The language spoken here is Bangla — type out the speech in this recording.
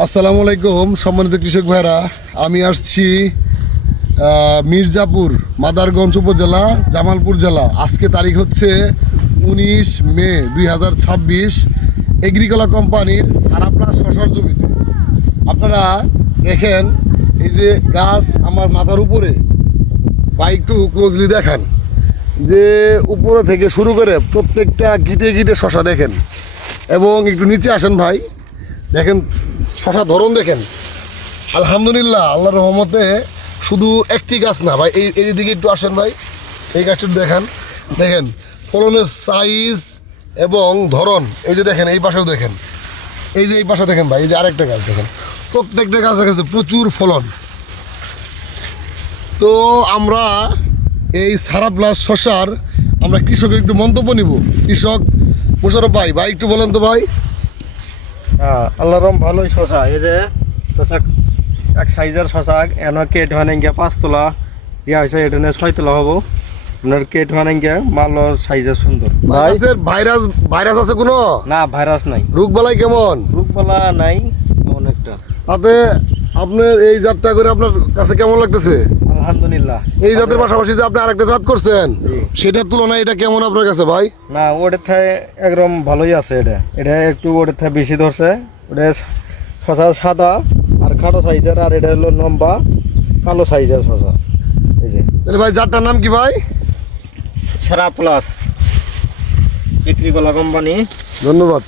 আসসালামু আলাইকুম সম্মানিত কৃষক ভাইরা, আমি আসছি মির্জাপুর মাদারগঞ্জ উপজেলা জামালপুর জেলা। আজকে তারিখ হচ্ছে 19 মে 2026। এগ্রিকোলা কোম্পানির সারাপ্লাস শশার জমিতে আপনারা দেখেন, এই যে গাছ আমার মাথার উপরে, বা একটু ক্লোজলি দেখান যে উপরে থেকে শুরু করে প্রত্যেকটা গিটে গিটে শশা দেখেন, এবং একটু নিচে আসেন ভাই, দেখেন শশা ধরন দেখেন। আলহামদুলিল্লাহ, আল্লাহর রহমতে শুধু একটি গাছ না ভাই, এই দিকে একটু আসেন ভাই, এই গাছটা দেখেন, দেখেন ফলনের সাইজ এবং ধরন। এই যে দেখেন, এই পাশেও দেখেন, এই যে এই পাশে দেখেন ভাই, এই যে আরেকটা গাছ দেখেন, প্রত্যেকটা গাছে গাছে প্রচুর ফলন। তো আমরা এই সারাপ্লাস শশার আমরা কৃষকের একটু মন্তব্য নিব। কৃষক মোশারফ ভাই, ভাই একটু বলেন তো ভাই। আল্লাহ রম ভালোই শশা, এই যে শশা এক সাইজের শশা এন কেট হয় গিয়া 5 তোলা দিয়া হয়েছে, এটা নিয়ে 6 তোলা হবো। আপনার কেট হয় গিয়া ভালো সাইজের সুন্দর। ভাইরাস আছে কোনো? না, ভাইরাস নাই। রোগবালাই কেমন? রোগবালা নাই তেমন একটা। তাতে আপনার এই জাতটা করে আপনার কাছে কেমন লাগতেছে? আলহামদুলিল্লাহ। এই জাতের পাশাপাশি যে আপনি আরেকটা জাত করছেন, সেটার তুলনায় এটা কেমন আপনার কাছে ভাই? না, ওটার থেকে একদম ভালোই আছে। এটা এটা একটু ওটার থেকে বেশি ধরছে। ওটা শশা সাদা আর খাটো সাইজের, আর এটা হলো লম্বা কালো সাইজের শশা। এই যে তাহলে ভাই জাতটার নাম কি ভাই? সারাপ্লাস এগ্রিকোলা কোম্পানি। ধন্যবাদ।